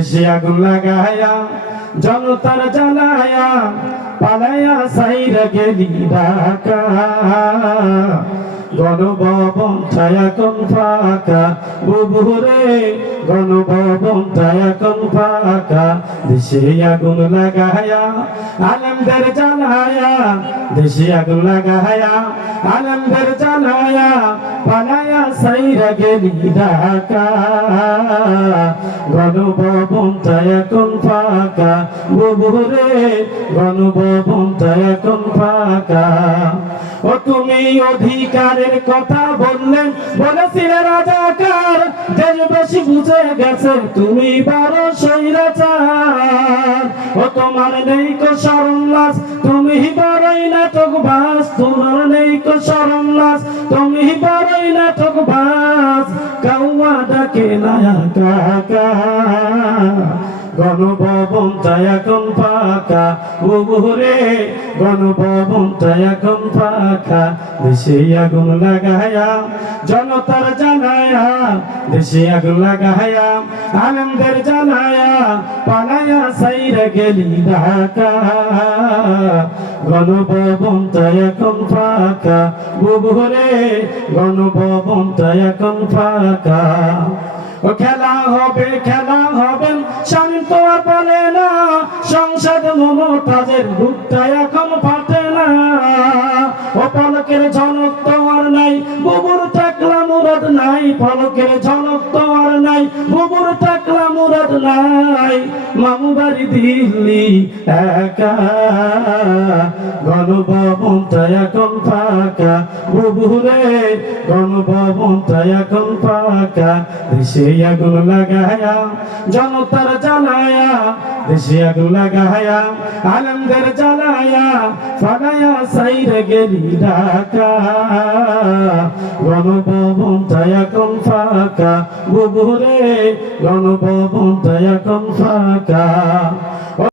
দেশে আগুন লাগায়া জনতার জ্বালায়া পালায়া সাইরা গেলি ঢাকা গণভবন ছায়া কোন ফাঁকা বুবুরে গণভবন ছায়া কোন ফাঁকা দেশে আগুন লাগায়া আলেমদের জ্বালায়া দেশে আগুন লাগায়া আলেমদের জ্বালায়া পালায়া সাইরা গেলি ঢাকা গণভবন ছায়া কোন ফাঁকা বুবুরে গণভবন ছায়া কোন ফাঁকা ও তুমি অধিকারের কথা বললেন বলেছিলে রাজাকার দেশ বেশি বুঝে গেছে তুমি বড় স্বৈরাচার ও তোমার নেই কো শরম লাজ তুমি বড়ই নাটকবাজ তোমার নেই কো শরম লাজ তুমি বড়ই নাটকবাজ কাউয়া ডাকে না কাকা গণভবন ছায়া কোন ফাঁকা বুবুরে গণভবন ছায়া কোন ফাঁকা দেশে আগুন লাগায়া জনতার জ্বালায়া দেশে আগুন লাগায়া আলেমদের জ্বালায়া পালায়া সাইরা গেলি ঢাকা গণভবন ছায়া কোন ফাঁকা বুবুরে গণভবন ছায়া কোন ফাঁকা ও খেলা হবে স্বামী তো আর বলে না সংসদ মমতাজের বুকটা এখন ফাটে না ও পলকের ঝলক তো আর নাই বুবুর টাকলা মুরাদ নাই পলকের ঝলক তো আর নাই বুবুর টাকলা মুরাদ নাই মামু বাড়ি দিল্লি একা গণভবন ছায়া কোন ফাঁকা বুবুরে গণভবন ছায়া কোন ফাঁকা দেশে আগুন লাগায়া জনতার জ্বালায়া দেশে আগুন লাগায়া আলেমদের জ্বালায়া ফালায়া সাইরে গেলি ঢাকা গণভবন ছায়া কোন ফাঁকা বুবুরে গণভবন ছায়া কোন ফাঁকা